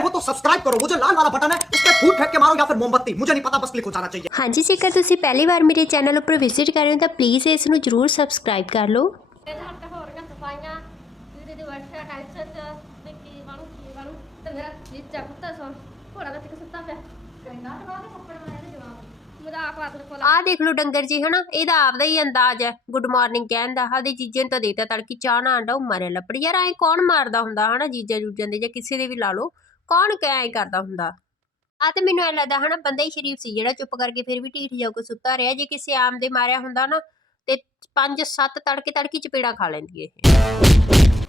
हो तो सब्सक्राइब करो वो जो लाल वाला बटन है उस पर फूट फेंक के मारो या फिर मोमबत्ती मुझे नहीं पता बस क्लिक हो जाना चाहिए ਹਾਂਜੀ ਜੇਕਰ ਤੁਸੀਂ ਪਹਿਲੀ ਵਾਰ ਮੇਰੇ ਚੈਨਲ ਉੱਪਰ ਵਿਜ਼ਿਟ ਕਰ ਰਹੇ ਹੋ ਤਾਂ ਪਲੀਜ਼ ਇਸ ਨੂੰ ਜਰੂਰ ਸਬਸਕ੍ਰਾਈਬ ਕਰ ਲਓ ਤੇ ਹੱਟ ਹੋ ਰਹੀਆਂ ਸਫਾਈਆਂ ਜਿਹਦੇ ਦੀ ਵਰਸ਼ਾ ਟੈਨਸ਼ਨ ਚ ਤੇ ਕੀ ਬਣੂ ਕੀ ਬਣੂ ਤੇ ਮੇਰਾ ਜੀਜਾ ਪੁੱਤ ਸੋ ਘੋੜਾ ਵਿੱਚ ਸੁੱਤਾ ਪਿਆ ਕਹਿੰਦਾ ਤਾਂ ਬਾਅਦ ਥੱਪੜ ਮਾਰਿਆ ਤੇ ਜਵਾਬ ਮਜ਼ਾਕ ਵਾਦ ਕੋਲ ਆਹ ਦੇਖ ਲਓ ਡੰਗਰ ਜੀ ਹਨਾ ਇਹਦਾ ਆਪਦਾ ਹੀ ਅੰਦਾਜ਼ ਹੈ ਗੁੱਡ ਮਾਰਨਿੰਗ ਕਹਿਣ ਦਾ ਆਦੇ ਜੀਜੇ ਨੂੰ ਤਾਂ ਦੇਤਾ ਤੜਕੀ ਚਾਹ ਨਾ ਆਂਡਾ ਉਹ ਮਾਰਿਆ ਲੱਪੜ ਯਾਰ ਐ ਕੌਣ ਮਾਰਦਾ ਹੁੰਦਾ ਹਨਾ ਜੀਜਾ ਜੂਜਾਂ ਦੇ ਜਾਂ ਕਿਸੇ ਦੇ ਵੀ ਲਾ ਲਓ ਕੌਣ ਕਹਿ ਕਰਦਾ ਹੁੰਦਾ? ਆ ਤੇ ਮੈਨੂੰ ਐ ਲੱਗਦਾ ਹਨਾ ਬੰਦਾ ਹੀ ਸ਼ਰੀਫ ਸੀ ਜਿਹੜਾ ਚੁੱਪ ਕਰਕੇ ਫਿਰ ਵੀ ਢੀਠ ਜਾ ਕੇ ਸੁੱਤਾ ਰਿਹਾ। ਜੇ ਕਿਸੇ ਆਮ ਦੇ ਮਾਰਿਆ ਹੁੰਦਾ ਨਾ ਤੇ ਪੰਜ ਸੱਤ ਤੜਕੇ ਤੜਕੀ ਚਪੇੜਾ ਖਾ ਲੈਂਦੀ ਇਹ।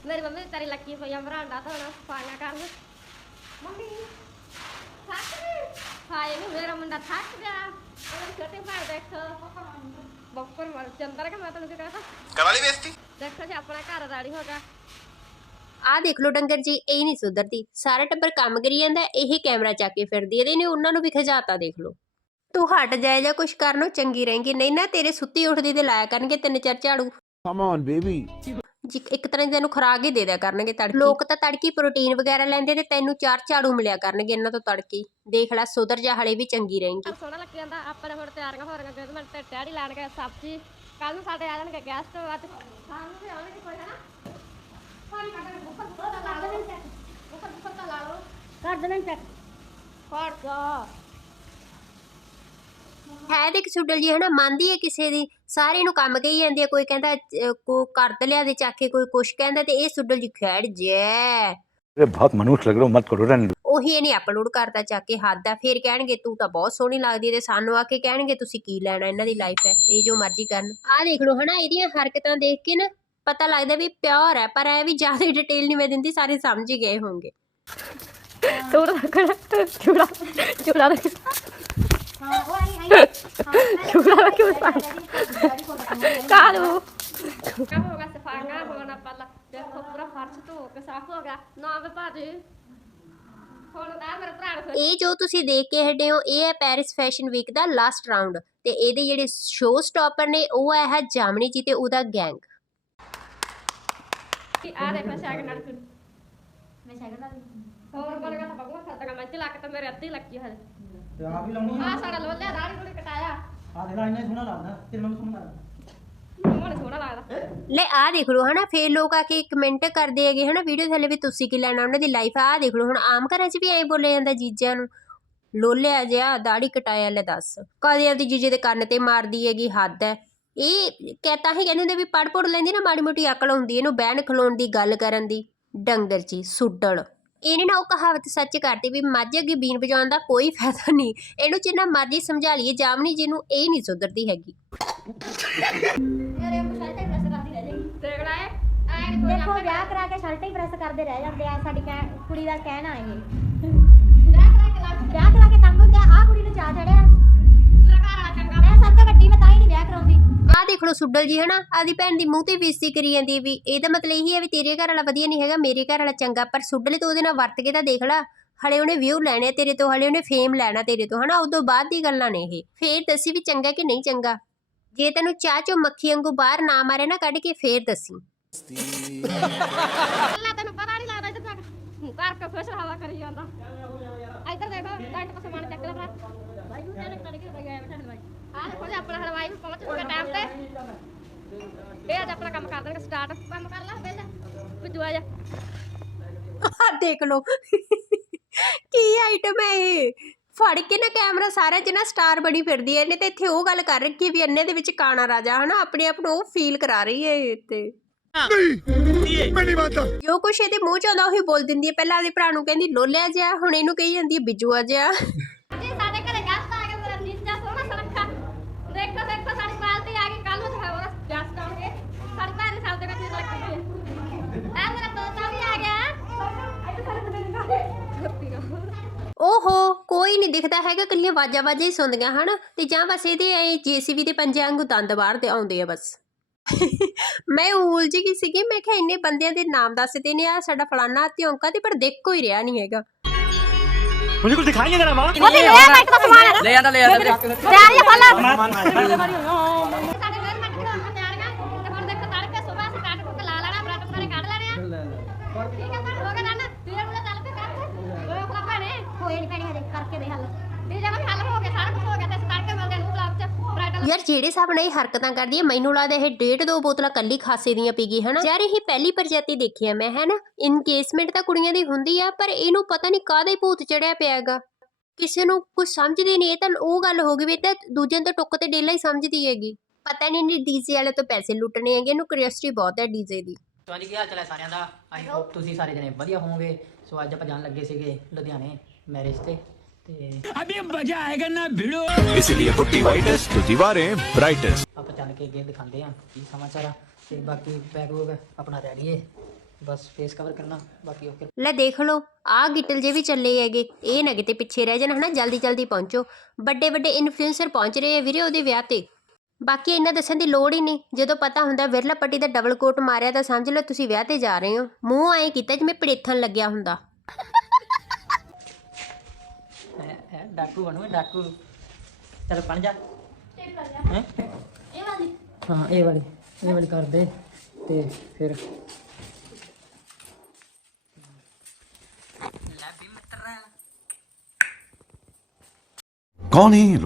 ਮੇਰੀ ਮੰਮੀ ਤੇਰੀ ਲੱਗੀ ਹੋਈ ਆ ਮਰਾਂਡਾ ਧੋਣਾ ਸਫਾਈਆਂ ਕਰਨ। ਮੰਮੀ ਥੱਕ ਹਾਏ ਨੀ ਮੇਰਾ ਮੁੰਡਾ ਥੱਕ ਗਿਆ। ਉਹਦੀ ਛੋਟੀ ਭੈਣ ਦੇਖੋ। ਬੱਪਰ ਮਰ ਚੰਦਰ ਕਿ ਮੈਂ ਤੈਨੂੰ ਕੀ ਕਹਤਾ ਕਰਾ ਲਈ ਬੇਇੱਜ਼ਤੀ? ਦੇਖੋ ਜੀ ਆਪਣਾ ਘਰ ਰੈਡੀ ਹੋ ਗਿਆ। ਆਹ ਦੇਖ ਲਓ ਡੰਗਰ ਜੀ ਇਹ ਨਹੀਂ ਸੁਧਰਦੀ। ਸਾਰਾ ਟੱਬਰ ਕੰਮ ਕਰੀ ਜਾਂਦਾ ਇਹ ਕੈਮਰਾ ਚੱਕ ਕੇ ਫਿਰਦੀ ਇਹਦੇ ਨੇ ਉਹਨਾਂ ਨੂੰ ਵੀ ਖਜਾਤਾ ਦੇਖ ਲਓ। ਤੂੰ ਹਟ ਜਾਏ ਜਾਂ ਕੁਛ ਕਰਨੋਂ ਚੰਗੀ ਰਹੇਂਗੀ। ਨਹੀਂ ਨਾ ਤੇਰੇ ਸੁੱਤੀ ਉੱਠਦੀ ਤੇ ਲਾਇਆ ਕਰਨਗੇ ਤਿੰਨ ਚਾਰ ਝਾੜੂ। Come on, baby. ਜੀ ਇੱਕ ਤਰ੍ਹਾਂ ਦੀ ਤੈਨੂੰ ਖੁਰਾਕ ਹੀ ਦੇ ਦਿਆ ਕਰਨਗੇ ਤੜਕੀ। ਲੋਕ ਤਾਂ ਤੜਕੀ ਪ੍ਰੋਟੀਨ ਵਗੈਰਾ ਲੈਂਦੇ ਤੇ ਤੈਨੂੰ ਚਾਰ ਝਾੜੂ ਮਿਲਿਆ ਕਰਨਗੇ ਇਹਨਾਂ ਤੋਂ ਤੜਕੀ ਦੇਖ ਲੈ ਸੁਧਰ ਜਾ ਹਲੇ ਵੀ ਚੰਗੀ ਰਹੇਂਗੀ। ਸੋਹਣਾ ਲੱਗ ਜਾਂਦਾ ਆਪਾਂ ਨੇ ਹੁਣ ਤਿਆਰੀਆਂ ਹੋ ਰਹੀਆਂ ਜਦੋਂ ਮੈਂ ਤੇ ਟੈਡੀ ਲੈਣ ਗਏ ਸਬਜ਼ੀ। ਕੱਲ ਨੂੰ ਸਾਡੇ ਆ ਜਾਣਗੇ ਗੈਸਟ ਅੱਜ ਸਾਨੂੰ ਵੀ ਆਉਣਗੇ ਕੋਈ ਹੈ ਨਾ ਕਰ ਦੇਣਾ ਚੱਕ ਫੜ ਜਾ ਹੈ ਦੇਖ ਸੁਡਲ ਜੀ ਹਨਾ ਮੰਨਦੀ ਹੈ ਕਿਸੇ ਦੀ ਸਾਰੇ ਨੂੰ ਕੰਮ ਕਹੀ ਜਾਂਦੀ ਹੈ ਕੋਈ ਕਹਿੰਦਾ ਅਹ, ਕੋ ਕਰਦ ਲਿਆ ਦੇ ਚੱਕ ਕੇ ਕੋਈ ਕੁਛ ਕਹਿੰਦਾ ਤੇ ਇਹ ਸੁਡਲ ਜੀ ਖੈੜ ਜੈ अरे बहुत मनुष्य लग रहे हो मत करो रहने दो ਉਹੀ ਇਹਨੇ ਅਪਲੋਡ ਕਰਤਾ ਚੱਕ ਕੇ ਹੱਦ ਆ ਫੇਰ ਕਹਿਣਗੇ ਤੂੰ ਤਾਂ ਬਹੁਤ ਸੋਹਣੀ ਲੱਗਦੀ ਹੈ ਤੇ ਸਾਨੂੰ ਆ ਕੇ ਕਹਿਣਗੇ ਤੁਸੀਂ ਕੀ ਲੈਣਾ ਇਹਨਾਂ ਦੀ ਲਾਈਫ ਹੈ ਇਹ ਜੋ ਮਰਜ਼ੀ ਕਰਨ ਆਹ ਦੇਖ ਲਓ ਹਨਾ ਇਹਦੀਆਂ ਹਰਕਤਾਂ ਦੇਖ ਕੇ ਨਾ ਪਤਾ ਲੱਗਦਾ ਵੀ ਪਿਓਰ ਹੈ ਪਰ ਐ ਵੀ ਜ਼ਿਆਦਾ ਡਿਟੇਲ ਨਹੀਂ ਮੈਂ ਦਿੰਦੀ ਸਾਰੇ ਸਮਝ ਹੀ ਗਏ ਹੋਣਗੇ। ਤੂੰ ਤਾਂ ਰੱਖਣਾ ਚੂੜਾ ਚੂੜਾ ਰੱਖ ਚੂੜਾ ਰੱਖ ਕਾਲੂ ਕੰਮ ਹੋ। ਗਿਆ? ਸਫਾਈਆਂ ਹੋਣਾ ਪਹਿਲਾਂ। ਦੇਖੋ ਪੂਰਾ ਫਰਸ਼ ਧੋ ਕੇ ਸਾਫ਼ ਹੋ ਗਿਆ। ਨਾ ਵੇ ਭਾਜੀ। ਹੁਣ ਤਾਂ ਮੇਰੇ ਭਰਾ ਨੂੰ ਇਹ ਜੋ ਤੁਸੀਂ ਦੇਖ ਕੇ ਹਟੇ ਹੋ ਇਹ ਹੈ ਪੈਰਿਸ ਫੈਸ਼ਨ ਵੀਕ ਦਾ ਲਾਸਟ ਰਾਉਂਡ ਤੇ ਇਹਦੇ ਜਿਹੜੇ ਸ਼ੋਅ ਸਟਾਪਰ ਨੇ ਉਹ ਹੈ ਜਾਮਨੀ ਜੀ ਤੇ ਉਹਦਾ ਗੈਂਗ ਆ ਦੇਖੋ ਸ਼ੈਗ ਨਾਲ ਫਿਰ ਮੈਂ ਸ਼ੈਗ ਨਾਲ ਹੋਰ ਬਣ ਗਿਆ ਤਾਂ ਬਗਵਾ ਖਤਗਾ ਮੈਂ ਚਲਾ ਕੇ ਤਾਂ ਮੇਰੇ ਅੱਧੀ ਲੱਗੀ ਹਲੇ ਤੇ ਆ ਵੀ ਲਾਉਣੀ ਆ ਸਾਡਾ ਲੋਲਿਆ ਦਾੜੀ ਥੋੜੀ ਕਟਾਇਆ ਆ ਦੇ ਇੰਨਾ ਸੋਹਣਾ ਲੱਗਦਾ ਤੇਰੇ ਨਾਲ ਸੋਹਣਾ ਲੱਗਦਾ ਮੈਨੂੰ ਸੋਹਣਾ ਲੱਗਦਾ ਲੈ ਆ ਦੇਖ ਲਓ ਹਨਾ ਫੇਰ ਲੋਕ ਆ ਕੇ ਕਮੈਂਟ ਕਰਦੇ ਹੈਗੇ ਹਨਾ ਵੀਡੀਓ ਥੱਲੇ ਵੀ ਤੁਸੀਂ ਕੀ ਲੈਣਾ ਉਹਨਾਂ ਦੀ ਲਾਈਫ ਆ ਆਹ ਦੇਖ ਲਓ ਹੁਣ ਆਮ ਘਰਾਂ 'ਚ ਵੀ ਐਂ ਬੋਲਿਆ ਜਾਂਦਾ ਜੀਜਿਆਂ ਨੂੰ ਲੋਲਿਆ ਜਿਹਾ ਦਾੜੀ ਕਟਾਇਆ ਲੈ ਦੱਸ ਕਦੇ ਆਪਦੀ ਜੀਜੇ ਦੇ ਕੰਨ ਤੇ ਮਾਰਦੀ ਹੈਗੀ ਹੱਦ ਹੈ ਇਹ ਕਹਤਾ ਹੀ ਕਹਿੰਦੇ ਹੁੰਦੇ ਵੀ ਪੜ ਪੜ ਲੈਂਦੀ ਨਾ ਮਾੜੀ ਮੋਟੀ ਅਕਲ ਹੁੰਦੀ ਇਹਨੂੰ ਬਹਿਣ ਖਲੋਣ ਦੀ ਗੱਲ ਕਰਨ ਦੀ ਡੰਗਰ ਜੀ ਸੁੱਡਲ ਇਹਨੇ ਨਾ ਉਹ ਕਹਾਵਤ ਸੱਚ ਕਰਤੀ ਵੀ ਮੱਝ ਅੱਗੇ ਬੀਨ ਵਜਾਉਣ ਦਾ ਕੋਈ ਫਾਇਦਾ ਨਹੀਂ। ਇਹਨੂੰ ਜਿੰਨਾ ਮਰਜ਼ੀ ਸਮਝਾ ਲਈਏ ਜਾਮਨੀ ਜੀ ਨੂੰ ਇਹ ਨਹੀਂ ਸੁਧਰਦੀ ਹੈਗੀ। ਯਾਰ ਇਹ ਸ਼ਰਟ ਹੀ ਪ੍ਰੈਸ ਕਰਦੀ ਰਹਿ ਜਾਏਗੀ ਦੇਖ ਲੈ ਐ ਨਹੀਂ ਕੋਈ ਦੇਖੋ ਵਿਆਹ ਕਰਾ ਕੇ ਸ਼ਰਟਾਂ ਹੀ ਪ੍ਰੈਸ ਕਰਦੇ ਰਹਿ ਜਾਂਦੇ ਆ ਸਾਡੀ ਕਹਿ- ਕੁੜੀ ਦਾ ਕਹਿਣਾ ਇਹ। ਵਿਆਹ ਕਰਾ ਕੇ ਲੱਗ ਵਿਆਹ ਕਰਾ ਕੇ ਤੰਗ ਹੁੰਦੇ ਆ ਆਹ ਕੁੜੀ ਨੂੰ ਚਾਹ ਚੜਿਆ। ਮੇਰਾ ਘਰ ਵਾਲਾ ਚੰਗਾ ਮੈਂ ਸਭ ਤੋਂ ਵੱਡੀ ਮੈਂ ਤਾਂ ਹੀ ਨਹੀਂ ਵਿਆਹ ਕਰਾਉਂਦੀ। ਆਹ ਦੇਖ ਲਓ ਸੁੱਡਲ ਜੀ ਹਨਾ? ਆਦੀ ਭੈਣ ਦੀ ਮੂੰਹ ਤੇ ਬੇਇੱਜ਼ਤੀ ਕਰੀ ਜਾਂਦੀ ਵੀ ਇਹਦਾ ਮਤਲਬ ਇਹੀ ਹੈ ਵੀ ਤੇਰੇ ਘਰ ਵਾਲਾ ਵਧੀਆ ਨਹੀਂ ਹੈਗਾ ਮੇਰੇ ਘਰ ਵਾਲਾ ਚੰਗਾ ਪਰ ਸੁੱਡਲੇ ਤੋਂ ਉਹਦੇ ਨਾਲ ਵਰਤ ਕੇ ਤਾਂ ਦੇਖ ਲੈ ਹਲੇ ਉਹਨੇ ਵਿਊ ਲੈਣੇ ਤੇਰੇ ਤੋਂ ਹਲੇ ਉਹਨੇ ਫੇਮ ਲੈਣਾ ਤੇਰੇ ਤੋਂ ਹਨਾ? ਉਦੋਂ ਬਾਅਦ ਦੀ ਗੱਲਾਂ ਨੇ ਇਹ। ਫੇਰ ਦੱਸੀ ਵੀ ਚੰਗਾ ਕਿ ਨਹੀਂ ਚੰਗਾ? ਜੇ ਤੈਨੂੰ ਚਾਹ ਚੋਂ ਮੱਖੀ ਵਾਂਗੂ ਬਾਹਰ ਨਾ ਮਾਰੇ ਨਾ ਕੱਢ ਕੇ ਫੇਰ ਦੱਸੀ। ਅੱਲਾ ਤੈਨੂੰ ਪਤਾ ਨਹੀਂ ਲੱਗਦਾ ਇੱਧਰ ਤੱਕ ਘਰ ਕੇ ਖੁਸ਼ ਹਵਾ ਕਰੀ ਜਾਂਦਾ? ਇੱਧਰ ਦੇਖੋ ਟੱਟ ਪਾਸੇ ਮਾਰ ਚੱਕ ਲੈ ਭਰਾ। ਭਾਈ ਨੂੰ ਤੇਰੇ ਕੜ ਕੇ ਗਿਆ ਬੈਠਾ ਭਾਈ ਦੇਖੋ ਜੀ ਆਪਣਾ ਹਲਵਾਈ ਵੀ ਪਹੁੰਚ ਚੁੱਕਾ ਟਾਈਮ ਤੇ। ਇਹ ਅੱਜ ਆਪਣਾ ਕੰਮ ਕਰ ਦੇਣਗੇ ਸਟਾਰਟ ਕੰਮ ਕਰ ਲੈ ਪਹਿਲਾਂ ਭੁੱਜੂ ਆ ਜਾ। ਆਹ ਦੇਖ ਲਓ। ਕੀ ਆਈਟਮ ਹੈ ਇਹ? ਫੜ ਕੇ ਨਾ ਕੈਮਰਾ ਸਾਰਿਆਂ 'ਚ ਨਾ ਸਟਾਰ ਬਣੀ ਫਿਰਦੀ ਹੈ। ਇਹਨੇ ਤੇ ਇੱਥੇ ਉਹ ਗੱਲ ਕਰ ਰੱਖੀ ਵੀ ਅੰਨੇ ਦੇ ਵਿੱਚ ਕਾਣਾ ਰਾਜਾ ਹਨਾ? ਆਪਣੇ ਆਪ ਨੂੰ ਉਹ ਫੀਲ ਕਰਾ ਰਹੀ ਹੈ ਇਹ ਤੇ। ਜੋ ਕੁਛ ਇਹਦੇ ਮੂੰਹ ਚ ਆਉਂਦਾ ਉਹੀ ਬੋਲ ਦਿੰਦੀ ਹੈ। ਪਹਿਲਾਂ ਆਪਦੇ ਭਰਾ ਨੂੰ ਕਹਿੰਦੀ ਲੋਲਿਆ ਜਿਹਾ ਹੁਣ ਇਹਨੂੰ ਕਹੀ ਜਾਂਦੀ ਹੈ ਬਿੱਜੂਆ ਜਿਹਾ ਜੀ ਸਾਡੇ ਘਰੇ ਗੈਸਟ ਆ ਗਏ ਮੇਰਾ ਨੀਚਾ ਸੋਹਣਾ ਸੁਨੱਖਾ ਦੇਖੋ ਦੇਖੋ ਸਾਡੀ ਪਾਲਟੀ ਆ ਗਈ ਕੱਲ ਨੂੰ ਦਿਖਾਓ ਨਾ ਗੈਸਟ ਆਉਣਗੇ ਸਾਡੀ ਭੈਣ ਨੇ ਸਾਡੇ ਕੋਲ ਲੱਗੀ ਹੋਈ ਹੈ ਐ ਮੇਰਾ ਤੋਤਾ ਵੀ ਆ ਗਿਆ ਇੱਥੇ ਸਾਡੇ ਤੇ ਦਿਖਾ ਓਹੋ ਕੋਈ ਨਹੀਂ ਦਿਖਦਾ ਹੈਗਾ ਕੱਲੀਆਂ ਵਾਜਾ ਵਾਜਾ ਹੀ ਸੁਣਦੀਆਂ ਹਨ ਤੇ ਜਾਂ ਬਸ ਇਹਦੇ ਐ ਜੀਸੀਬੀ ਦੇ ਪੰਜੇ ਵਾਂਗੂ ਦੰਦ ਬਾਹਰ ਤੇ ਆਉਂਦੇ ਆ ਬਸ ਮੈਂ ਉਲਝ ਗਈ ਸੀਗੀ ਮੈਂ ਕਿਹਾ ਇੰਨੇ ਬੰਦਿਆਂ ਦੇ ਨਾਮ ਦੱਸਦੇ ਨੇ ਆ ਸਾਡਾ ਫਲਾਨਾ ਧਿਉਂਕਾ ਤੇ ਪਰ ਦੇਖ ਕੋਈ ਰਿਹਾ ਨਹੀਂ ਹੈਗਾ मुझे कुछ दिखाई नहीं दे रहा माँ ਉਹਦੀ ਲੈ ਆ ਮੈਂ ਤਾਂ ਸਮਾਨ ले आता ले आता ले ਲੈ ਯਾਰ ਜਿਹੜੇ ਹਿਸਾਬ ਨਾਲ ਇਹ ਹਰਕਤਾਂ ਕਰਦੀ ਹੈ ਮੈਨੂੰ ਲੱਗਦਾ ਇਹ ਡੇਢ ਦੋ ਬੋਤਲਾਂ ਕੱਲੀ ਖਾਸੇ ਦੀਆਂ ਪੀ ਗਈ, ਹਨਾ? ਯਾਰ ਇਹ ਪਹਿਲੀ ਪ੍ਰਜਾਤੀ ਦੇਖੀ ਆ ਮੈਂ, ਹੈਨਾ? ਇਨਕੇਸਮੈਂਟ ਤਾਂ ਕੁੜੀਆਂ ਦੀ ਹੁੰਦੀ ਆ, ਪਰ ਇਹਨੂੰ ਪਤਾ ਨਹੀਂ ਕਾਹਦਾ ਹੀ ਭੂਤ ਚੜਿਆ ਪਿਆ ਕਿਸੇ ਨੂੰ ਕੁਝ ਸਮਝਦੇ ਨਹੀਂ ਇਹ ਤਾਂ ਉਹ ਗੱਲ ਹੋ ਗਈ ਵੀ ਤਾਂ ਦੂਜਿਆਂ ਤੋਂ ਟੁੱਕ ਤੇ ਡੇਲਾ ਹੀ ਸਮਝਦੀ ਹੈਗੀ। ਪਤਾ ਨਹੀਂ ਨਹੀਂ ਡੀਜੇ ਵਾਲੇ ਤੋਂ ਪੈਸੇ ਲੁੱਟਣੇ ਹੈਗੇ, ਇਹਨੂੰ ਕਿਉਰਿਓਸਿਟੀ ਬਹੁਤ ਹੈ ਡੀਜੇ ਦੀ। ਸੋ ਅੱਜ ਕੀ ਹਾਲ ਚਾਲ ਹੈ ਸਾਰਿਆਂ ਦਾ? ਆਈ ਹੋਪ ਤੁਸੀਂ ਸਾਰੇ ਜਣੇ ਵਧੀਆ ਹੋਵੋਗੇ। ਸੋ ਅੱਜ ਆਪਾਂ ਜਾਣ ਲੱਗੇ ਸੀਗੇ ਲੁਧਿਆਣੇ ਮੈਰਿਜ ਤੇ। ਤੇ इसलिए पुट्टी वाइटेस्ट तो दीवारें ब्राइटेस्ट ਆਪਾਂ ਚੱਲ ਕੇ ਅੱਗੇ ਦਿਖਾਉਂਦੇ ਹਾਂ ਕੀ ਸਮਾਚਾਰ ਆ ਤੇ ਬਾਕੀ ਬੈਗ ਵੂਗ ਆਪਣਾ ਰੈਡੀ ਹੈ ਬਸ ਫੇਸ ਕਵਰ ਕਰਨਾ ਬਾਕੀ ਓਕੇ ਲੈ ਦੇਖ ਲਓ ਆਹ ਗਿੱਟਲ ਜੇ ਵੀ ਚੱਲੇ ਹੈਗੇ ਇਹ ਨਾ ਕਿਤੇ ਪਿੱਛੇ ਰਹਿ ਜਾਣ ਹਨਾ ਜਲਦੀ ਜਲਦੀ ਪਹੁੰਚੋ ਵੱਡੇ ਵੱਡੇ ਇਨਫਲੂਐਂਸਰ ਪਹੁੰਚ ਰਹੇ ਆ ਵੀਰੇ ਉਹਦੇ ਵਿਆਹ ਤੇ ਬਾਕੀ ਇਹਨਾਂ ਦੱਸਣ ਦੀ ਲੋੜ ਹੀ ਨਹੀਂ ਜਦੋਂ ਪਤਾ ਹੁੰਦਾ ਵਿਰਲਾ ਪੱਟੀ ਦਾ ਡਬਲ ਕੋਟ ਮਾਰਿਆ ਤਾਂ ਸਮਝ ਲਓ ਤੁਸੀਂ ਵਿਆਹ ਤੇ ਜਾ ਰਹੇ ਹੋ ਮੂੰਹ ਐਂ ਕੀਤਾ ਜਿਵੇਂ ਪੜੇਥਣ ਲੱਗਿਆ ਹੁੰਦਾ ਹੈ ਹੈ ਡਾਕੂ ਬਣੂਗਾ ਡਾਕੂ। ਚਲ ਬਣ ਜਾ। ਇਹ ਵਾਲੀ ਹਾਂ ਇਹ ਵਾਲੀ ਇਹ ਵਾਲੀ ਕਰ ਦੇ ਤੇ ਫਿਰ। ਕੌਣ ਹੈ ਇਹ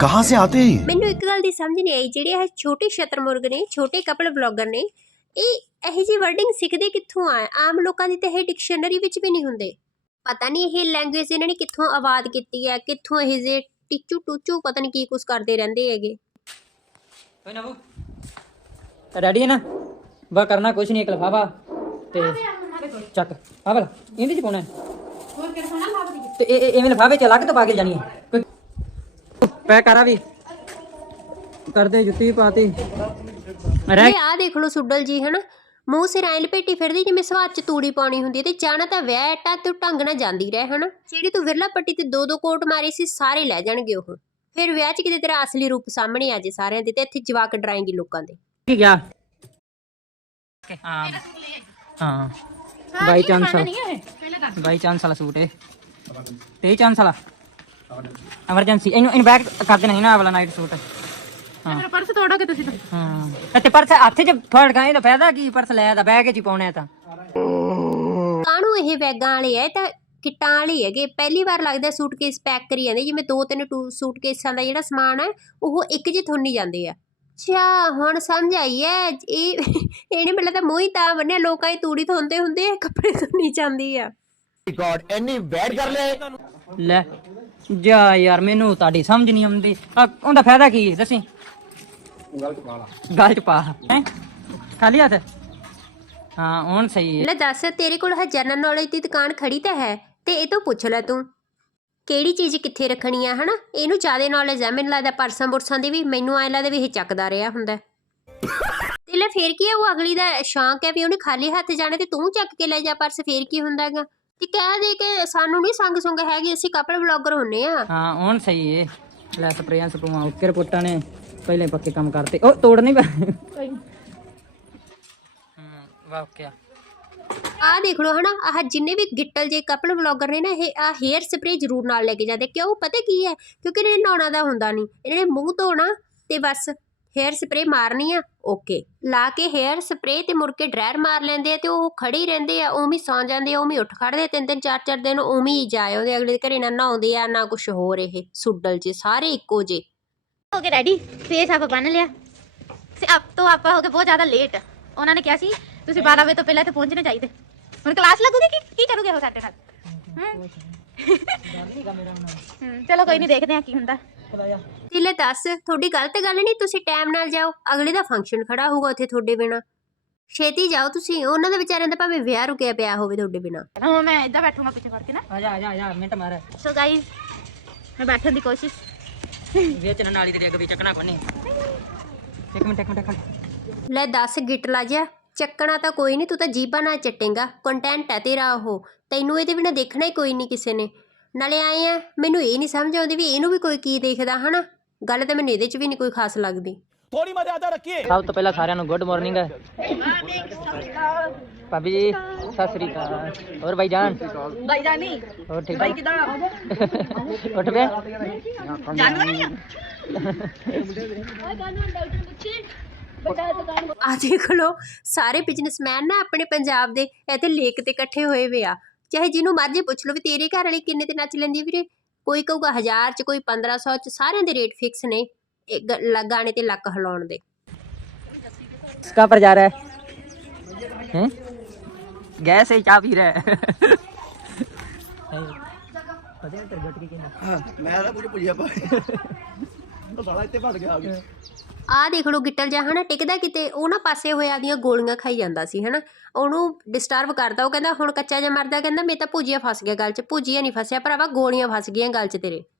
ਕਹਾਂ ਸੇ ਆਤੇ ਹੈ ਮੈਨੂੰ ਇੱਕ ਗੱਲ ਦੀ ਸਮਝ ਨਹੀਂ ਆਈ ਜਿਹੜੇ ਇਹ ਛੋਟੇ ਸ਼ਤਰਮੁਰਗ ਨੇ ਛੋਟੇ ਕਪਲ ਬਲੌਗਰ ਨੇ ਇਹ ਇਹੋ ਜਿਹੀ ਵਰਡਿੰਗ ਸਿੱਖਦੇ ਕਿੱਥੋਂ ਆ? ਆਮ ਲੋਕਾਂ ਦੀ ਤਾਂ ਇਹ ਡਿਕਸ਼ਨਰੀ ਵਿੱਚ ਵੀ ਨਹੀਂ ਹੁੰਦੇ। ਪਤਾ ਨਹੀਂ ਇਹ ਲੈਂਗੁਏਜ ਇਹਨਾਂ ਨੇ ਕਿੱਥੋਂ ਆਵਾਜ਼ ਕੀਤੀ ਹੈ ਕਿੱਥੋਂ ਇਹ ਜੇ ਟਿਚੂ ਟੂਚੂ ਪਤਾ ਨਹੀਂ ਕੀ ਕੁਝ ਕਰਦੇ ਰਹਿੰਦੇ ਹੈਗੇ। ਕੋਈ ਨਾ ਬੂ ਰੈਡੀ ਹੈ ਨਾ? ਬਾ ਕਰਨਾ ਕੁਛ ਨਹੀਂ ਇੱਕ ਲਫਾਫਾ ਤੇ ਚੱਕ। ਆ ਵਾਲਾ ਇਹਦੇ ਚ ਪਾਉਣਾ ਹੋਰ ਕਿਹੜਾ ਲੱਭ ਦੀ ਤੇ ਇਹ ਇਹ- ਐਵੇਂ ਲਫਾਫੇ ਚ ਅਲੱਗ ਤੋਂ ਪਾ ਕੇ ਜਾਣੀ ਹੈ। ਕੋਈ ਪੈਕ ਕਰਾ ਵੀ। ਕਰਦੇ ਜੁੱਤੀ ਵੀ ਪਾਤੀ। ਰਹਿ ਇਹ ਆ ਦੇਖ ਲਓ ਸੁੱਡਲ ਜੀ ਹਨਾ? ਮੂੰਹ ਸਿਰ ਐਂ ਲਪੇਟੀ ਫਿਰਦੀ ਜਿਵੇਂ ਸਵਾਦ ਚ ਤੂੜੀ ਪਾਉਣੀ ਹੁੰਦੀ ਤੇ ਜਾਣਾ ਤਾਂ ਵਿਆਹ ਟਾ ਤੂੰ ਢੰਗ ਨਾਲ ਜਾਂਦੀ ਰਹਿ ਹਨਾ? ਜਿਹੜੀ ਤੂੰ ਵਿਰਲਾ ਪੱਟੀ ਤੇ ਦੋ ਦੋ ਕੋਟ ਮਾਰੇ ਸੀ ਸਾਰੇ ਲੈ ਜਾਣਗੇ ਉਹ। ਫਿਰ ਵਿਆਹ 'ਚ ਕਿਤੇ ਤੇਰਾ ਅਸਲੀ ਰੂਪ ਸਾਹਮਣੇ ਆ ਜੇ ਸਾਰਿਆਂ ਦੇ ਤੇ ਇੱਥੇ ਜਵਾਕ ਡਰਾਏਂਗੀ ਲੋਕਾਂ ਦੇ। ਕੀ ਗਿਆ? ਹਾਂ। ਹਾਂ। ਬਾਈ ਚਾਂਸ ਬਾਈ ਚਾਂਸ ਵਾਲਾ ਸੂਟ ਹੈ ਤੇ ਚਾਂਸ ਵਾਲਾ ਐਮਰਜੈਂਸੀ ਇਹਨੂੰ ਬੈਕ ਕਰ ਦੇਣਾ ਸੀ ਨਾ ਆਹ ਵਾਲਾ ਨਾਈਟ ਸੂਟ ਹਾਂ। ਮੇਰਾ ਪਰਸ ਤੋੜੋਗੇ ਤੁਸੀਂ ਤਾਂ? ਹਾਂ। ਤੇ ਪਰਸ ਹੱਥ 'ਚ ਫੜ ਗਏ ਤਾਂ ਫਾਇਦਾ ਕੀ ਪਰਸ ਲੈ ਦਾ ਬੈਗ 'ਚ ਹੀ ਪਾਉਣਾ ਹੈ ਤਾਂ। ਕਾਹਨੂੰ ਇਹ ਬੈਗਾਂ ਵਾਲੇ ਐ? ਤਾਂ ਕਿੱਟਾਂ ਵਾਲੇ ਹੈਗੇ। ਪਹਿਲੀ ਵਾਰ ਲੱਗਦਾ ਸੂਟਕੇਸ ਪੈਕ ਕਰੀ ਜਾਂਦੇ। ਜਿਵੇਂ ਦੋ ਤਿੰਨ ਟੂ ਸੂਟਕੇਸਾਂ ਦਾ ਜਿਹੜਾ ਸਮਾਨ ਹੈ ਉਹ ਇੱਕ ਜਿਹੇ ਥੋਨੀ ਜਾਂਦੇ ਆ। ਅੱਛਾ ਹੁਣ ਸਮਝ ਆਈ ਐ। ਇਹ ਇਹਨੇ ਮੈਨੂੰ ਤਾਂ ਮੂੰਹ ਹੀ ਤਾਂ ਬੰਨਿਆ। ਲੋਕਾਂ ਦੀ ਤੂੜੀ ਧੋਂਦੇ ਹੁੰਦੇ ਆ ਕੱਪੜੇ ਧੋਣੀ ਜਾਂਦੀ ਆ। ਲੈ ਜਾ ਯਾਰ ਮੈਨੂੰ ਤੁਹਾਡੀ ਸਮਝ ਨਹੀਂ ਆਉਂਦੀ। ਆ ਉਹਦਾ ਫਾਇਦਾ ਕੀ ਹੈ ਦੱਸੀ ਗਲ ਚ ਪਾ ਹੈ? ਖਾਲੀ ਹੱਥ? ਹਾਂ ਹੁਣ ਸਹੀ ਹੈ। ਲੈ ਦੱਸ ਤੇਰੇ ਕੋਲ ਹੈ ਜਨਰਲ ਨੌਲੇਜ ਦੀ ਦੁਕਾਨ ਖੜੀ ਤਾਂ ਹੈ ਤੇ ਇਹ ਤੋਂ ਪੁੱਛ ਲੈ ਤੂੰ। ਕਿਹੜੀ ਚੀਜ਼ ਕਿੱਥੇ ਰੱਖਣੀ ਆ ਹਨਾ? ਇਹਨੂੰ ਜ਼ਿਆਦਾ ਨੌਲੇਜ ਹੈ ਮੈਨੂੰ ਲੱਗਦਾ ਪਰਸਾਂ ਪੁਰਸਾਂ ਦੀ ਵੀ ਮੈਨੂੰ ਐਂ ਲੱਗਦਾ ਵੀ ਇਹ ਚੱਕਦਾ ਰਿਹਾ ਹੁੰਦਾ। ਤੇ ਲੈ ਫੇਰ ਕੀ ਹੈ ਉਹ ਅਗਲੀ ਦਾ ਸ਼ੌਂਕ ਹੈ ਵੀ ਉਹਨੇ ਖਾਲੀ ਹੱਥ ਜਾਣਾ ਤੇ ਤੂੰ ਚੱਕ ਕੇ ਲੈ ਜਾ ਪਰਸ ਫੇਰ ਕੀ ਹੁੰਦਾਗਾ ਤੇ ਕਹਿ ਦੇ ਕਿ ਸਾਨੂੰ ਨਹੀਂ ਸੰਗ ਸੁੰਗ ਹੈਗੀ ਅਸੀਂ ਕਪਲ ਬਲੌਗਰ ਹੁੰਨੇ ਆ। ਹਾਂ ਹੁਣ ਸਹੀ ਹੈ। ਲੈ ਸਪਰੇਆਂ ਸਪਰੂਆਂ ਓਕੇ ਰਿਪੋਰਟਾਂ ਨੇ। ਪਹਿਲੇ ਪੱਕੇ ਕੰਮ ਕਰਤੇ। ਉਹ ਤੋੜ ਨਹੀਂ ਪਾ ਹੂੰ ਵਾਹ ਓਕੇ ਆ ਆਹ ਦੇਖ ਲਓ ਹਨਾ ਆਹ ਜਿੰਨੇ ਵੀ ਗਿੱਟਲ ਜੇ ਕਪਲ ਵਲੌਗਰ ਨੇ ਨਾ ਇਹ ਆ ਹੇਅਰ ਸਪਰੇ ਜ਼ਰੂਰ ਨਾਲ ਲੈ ਕੇ ਜਾਂਦੇ। ਕਿਉਂ? ਪਤਾ ਕੀ ਹੈ? ਕਿਉਂਕਿ ਇਹਨਾਂ ਨਹਾਉਣਾ ਦਾ ਹੁੰਦਾ ਨਹੀਂ। ਇਹਨਾਂ ਮੂੰਹ ਧੋਣਾ ਤੇ ਬਸ ਹੇਅਰ ਸਪਰੇ ਮਾਰਨੀ ਆ ਓਕੇ ਲਾ ਕੇ ਹੇਅਰ ਸਪਰੇ ਤੇ ਮੁੜ ਕੇ ਡਰਾਇਰ ਮਾਰ ਲੈਂਦੇ ਆ ਤੇ ਉਹ ਖੜੇ ਹੀ ਰਹਿੰਦੇ ਆ ਉਵੇਂ ਸੌਂ ਜਾਂਦੇ ਆ ਉਵੇਂ ਉੱਠ ਖੜਦੇ ਆ, ਤਿੰਨ ਤਿੰਨ ਚਾਰ ਚਾਰ ਦਿਨ ਉਵੇਂ ਹੀ ਜਾਏ ਉਹਦੇ ਅਗਲੇ ਦੇ ਘਰੇ ਨਾ ਨਹਾਉਂਦੇ ਆ ਨਾ ਕੁਝ ਹੋਰ ਇਹ ਸੁੱਡਲ ਜੇ ਸਾਰੇ ਇੱਕੋ ਜੇ ਹੋ ਗਏ ਰੈਡੀ ਫੇਸ ਆਪ ਬੰਨ ਲਿਆ। ਸੇ ਆਪ ਤੋਂ ਆਪਾਂ ਹੋ ਗਏ ਬਹੁਤ ਜ਼ਿਆਦਾ ਲੇਟ ਉਹਨਾਂ ਨੇ ਕਿਹਾ ਸੀ ਤੁਸੀਂ 12 ਵਜੇ ਤੋਂ ਪਹਿਲਾਂ ਇੱਥੇ ਪਹੁੰਚਣੇ ਚਾਹੀਦੇ। ਹੁਣ ਕਲਾਸ ਲੱਗੂਗੀ ਕੀ ਕੀ ਕਰੋਗੇ ਉਹ ਸਾਡੇ ਨਾਲ? ਹਮ? ਹਮ, ਚਲੋ ਕੋਈ ਨਹੀਂ ਦੇਖਦੇ ਆ ਕੀ ਹੁੰਦਾ। ਤੇ ਲੈ ਦੱਸ ਤੁਹਾਡੀ ਗਲਤ ਗੱਲ ਨਹੀਂ ਤੁਸੀਂ ਟਾਈਮ ਨਾਲ ਜਾਓ। ਅਗਲੇ ਦਾ ਫੰਕਸ਼ਨ ਖੜਾ ਹੋਊਗਾ ਉੱਥੇ ਤੁਹਾਡੇ ਬਿਨਾ। ਛੇਤੀ ਜਾਓ ਤੁਸੀਂ ਉਹਨਾਂ ਦੇ ਵਿਚਾਰਿਆਂ ਦਾ ਭਾਵੇਂ ਵਿਆਹ ਰੁਕਿਆ ਪਿਆ ਹੋਵੇ ਤੁਹਾਡੇ ਬਿਨਾ। ਹੁਣ ਮੈਂ ਇੱਦਾਂ ਬੈਠੂੰਗਾ ਪਿੱਛੇ ਫੜ ਕੇ ਨਾ। ਆ ਜਾ ਆ ਜਾ ਆ ਜਾ ਮਿੰਟ ਮਾਰ। ਸੋ ਗਾਈਸ ਮੈਂ ਬੈਠਣ ਦੀ ਕੋਸ਼ਿਸ਼। ਵਿੱਚ ਨਾਲੀ ਦੇ ਅੱਗੇ ਵੀ ਚੱਕਣਾ ਕੋਨੇ ਇੱਕ ਮਿੰਟ ਇੱਕ ਮਿੰਟ ਇੱਕ ਮਿੰਟ। ਲੈ ਦੱਸ ਗਿੱਟ ਲਾ ਚੱਕਣਾ ਤਾਂ ਕੋਈ ਨਹੀਂ ਤੂੰ ਤਾਂ ਜੀਬਾਂ ਨਾਲ ਚੱਟੇਗਾ। ਕੰਟੈਂਟ ਹੈ ਤੇਰਾ ਉਹ। ਤੈਨੂੰ ਇਹਦੇ ਬਿਨਾ ਦੇਖਣਾ ਹੀ ਕੋਈ ਨਹੀਂ ਕਿਸੇ ਨੇ। ਨਾਲੇ ਆਏ ਆ, ਮੈਨੂੰ ਇਹ ਨਹੀਂ ਸਮਝ ਆਉਂਦੀ ਵੀ ਇਹਨੂੰ ਵੀ ਕੋਈ ਕੀ ਦੇਖਦਾ, ਹਨਾ? ਗੱਲ ਤਾਂ ਮੈਨੂੰ ਇਹਦੇ 'ਚ ਵੀ ਨਹੀਂ ਕੋਈ ਖਾਸ ਲੱਗਦੀ। ਸਭ ਤੋਂ ਪਹਿਲਾਂ ਸਾਰਿਆਂ ਨੂੰ ਗੁੱਡ ਮਾਰਨਿੰਗ ਭਾਬੀ ਜੀ ਸਤਿ ਸ੍ਰੀ ਅਕਾਲ। ਹੋਰ ਭਾਈ ਜਾਨ? ਭਾਈ ਜਾਨੀ ਹੋਰ ਠੀਕ ਭਾਈ ਕਿਦਾਂ? ਉੱਠ ਪਿਆ? ਆ? ਦੇਖ ਲਓ ਸਾਰੇ ਬਿਜ਼ਨਸਮੈਨ ਨਾ ਆਪਣੇ ਪੰਜਾਬ ਦੇ ਇੱਥੇ ਲੇਕ ਤੇ ਇਕੱਠੇ ਹੋਏ ਵੇ ਆ। ਚਾਹੇ ਜਿਹਨੂੰ ਮਰਜ਼ੀ ਪੁੱਛ ਲਓ ਵੀ ਤੇਰੇ ਘਰ ਵਾਲੀ ਕਿੰਨੇ ਤੇ ਨੱਚ ਲੈਂਦੀ ਵੀਰੇ? ਕੋਈ ਕਹੂਗਾ 1000 ਚ ਕੋਈ 1500 ਚ ਸਾਰਿਆਂ ਦੇ ਰੇਟ ਫਿਕਸ ਨੇ। ਇਹ ਗ- ਲ- ਗਾਣੇ ਤੇ ਲੱਕ ਹਿਲਾਉਣ ਦੇ इसका पर जा रहा है हैं गैस है चाय पी रहा है पता है तेरे गट के क्या मैं ना मुझे पुलिया पाए तो साला इतने भड़ गया आगे ਆਹ ਦੇਖ ਲਓ ਗਿੱਟਲ ਜਿਹਾ ਹਨਾ ਟਿਕਦਾ ਕਿਤੇ ਉਹ ਨਾ ਪਾਸੇ ਹੋਏ ਆਦੀਆਂ ਗੋਲੀਆਂ ਖਾਈ ਜਾਂਦਾ ਸੀ ਹਨਾ ਉਹਨੂੰ ਡਿਸਟਰਬ ਕਰਦਾ ਉਹ ਕਹਿੰਦਾ ਹੁਣ ਕੱਚਾ ਜਿਹਾ ਮਰਦਾ ਕਹਿੰਦਾ ਮੈਂ ਤਾਂ ਭੁਜੀਆ ਫਸ ਗਿਆ ਗਲ 'ਚ ਭੁਜੀਆ ਨਹੀਂ ਫਸਿਆ ਭਰਾਵਾ ਗੋਲੀਆਂ ਫਸ ਗਈਆਂ ਗਲ 'ਚ ਤੇਰੇ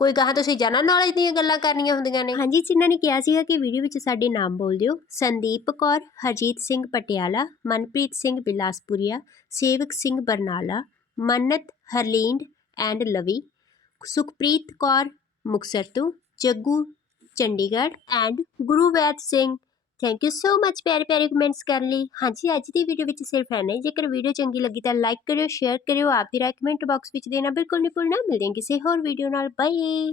ਕੋਈ ਗਾਹਾਂ ਤੁਸੀਂ ਜਨਰਲ ਨੌਲੇਜ ਦੀਆਂ ਗੱਲਾਂ ਕਰਨੀਆਂ ਹੁੰਦੀਆਂ ਨੇ? ਹਾਂਜੀ, ਜਿਨ੍ਹਾਂ ਨੇ ਕਿਹਾ ਸੀਗਾ ਕਿ ਵੀਡੀਓ ਵਿੱਚ ਸਾਡੇ ਨਾਮ ਬੋਲ ਦਿਓ। ਸੰਦੀਪ ਕੌਰ, ਹਰਜੀਤ ਸਿੰਘ ਪਟਿਆਲਾ, ਮਨਪ੍ਰੀਤ ਸਿੰਘ ਬਿਲਾਸਪੁਰੀਆ, ਸੇਵਕ ਸਿੰਘ ਬਰਨਾਲਾ, ਮੰਨਤ ਹਰਲੀਂਡ ਐਂਡ ਲਵੀ, ਸੁਖਪ੍ਰੀਤ ਕੌਰ ਮੁਕਤਸਰ ਤੋਂ, Jaggu Chandigarh and Guruvaid Singh. Thank you so much ਪਿਆਰੇ ਪਿਆਰੇ ਕਮੈਂਟਸ ਕਰਨ ਲਈ। ਹਾਂਜੀ, ਅੱਜ ਦੀ ਵੀਡੀਓ ਵਿੱਚ ਸਿਰਫ ਹੈ। ਨਹੀਂ ਜੇਕਰ ਵੀਡੀਓ ਚੰਗੀ ਲੱਗੀ ਤਾਂ ਲਾਈਕ ਕਰਿਓ ਸ਼ੇਅਰ ਕਰਿਓ, ਆਪ ਦੀ ਰਾਏ ਕਮੈਂਟ ਬਾਕਸ ਵਿੱਚ ਦੇਣਾ ਬਿਲਕੁਲ ਨਹੀਂ ਭੁੱਲਣਾ ਮਿਲਦੇ ਹਾਂ ਕਿਸੇ ਹੋਰ ਵੀਡੀਓ ਨਾਲ। ਬਾਏ